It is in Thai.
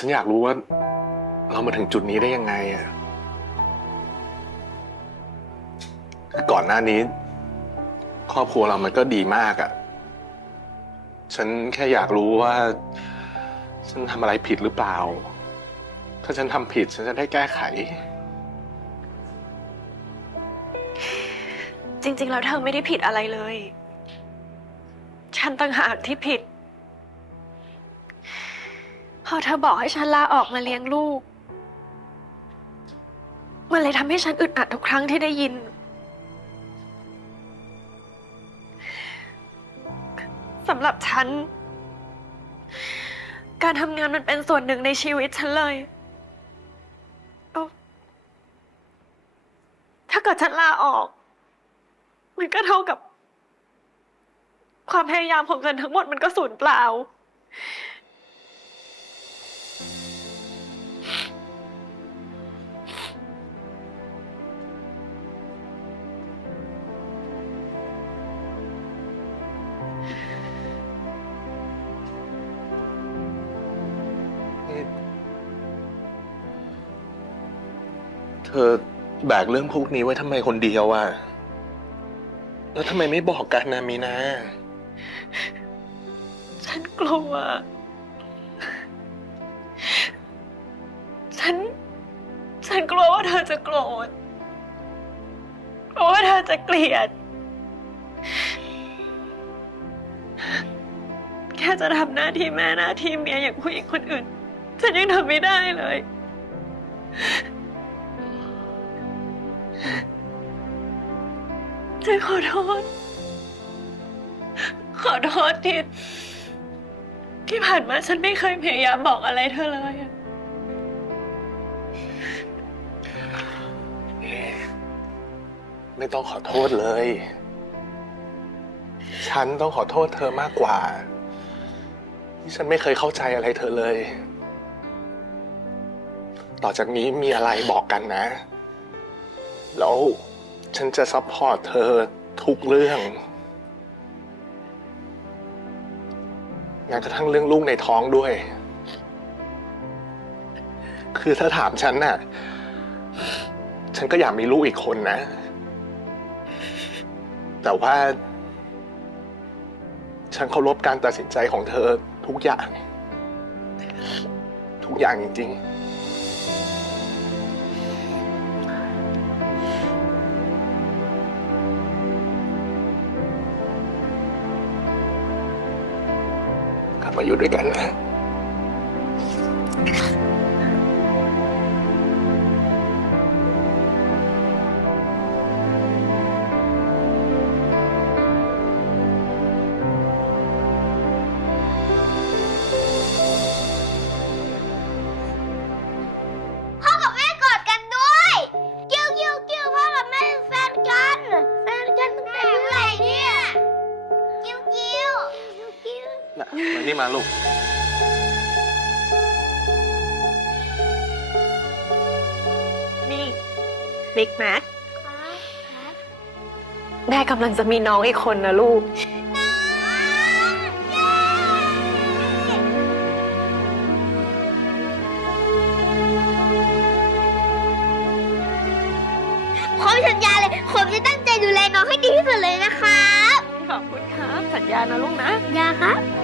ฉันอยากรู้ว่า เรามาถึงจุดนี้ได้ยังไงอะก่อนหน้านี้ ครอบครัวเรามันก็ดีมากอะฉันแค่อยากรู้ว่า ฉันทำอะไรผิดหรือเปล่า ถ้าฉันทำผิด ฉันจะได้แก้ไข จริงๆ แล้วเธอไม่ได้ผิดอะไรเลย ฉันต่างหากที่ผิด พอเธอบอกให้ฉันลาออกมาเลี้ยงลูก มันเลยทำให้ฉันอึดอัดทุกครั้งที่ได้ยิน สำหรับฉัน การทำงานมันเป็นส่วนหนึ่งในชีวิตฉันเลยเถ้าเกิดฉันลาออก มันก็เท่ากับ ความพยายามของเงินทั้งหมดมันก็สูญเปล่า เธอแบกเรื่องพวกนี้ไว้ทำไมคนเดียวอะแล้วทำไมไม่บอกกันนะมีนา ฉันกลัว ฉัน ฉันกลัวว่าเธอจะโกรธกลัวว่าเธอจะเกลียด แค่จะทำหน้าที่แม่หน้าที่เมียอย่างผู้หญิงคนอื่น ฉันยังทำไม่ได้เลย ฉันขอโทษ ขอโทษที่ที่ผ่านมาฉันไม่เคยพยายามบอกอะไรเธอเลยอะ ไม่ต้องขอโทษเลย ฉันต้องขอโทษเธอมากกว่า ที่ฉันไม่เคยเข้าใจอะไรเธอเลย ต่อจากนี้มีอะไรบอกกันนะ แล้วฉันจะซัพพอร์ตเธอทุกเรื่องแม้กระทั่งเรื่องลูกในท้องด้วย คือถ้าถามฉันน่ะ ฉันก็อยากมีลูกอีกคนนะ แต่ว่า ฉันเคารพการตัดสินใจของเธอทุกอย่าง ทุกอย่างจริง ๆ กลับมาอยู่ด้วยกันนะ น่ะมานี่มาลูก นี่บิ๊กแม็กครับแม่กำลังจะมีน้องอีกคนนะลูก ผมสัญญาเลย ผมจะตั้งใจดูแลน้องให้ดีที่สุดเลยนะครับ ขอบคุณครับ สัญญานะลูกนะสัญญาครับ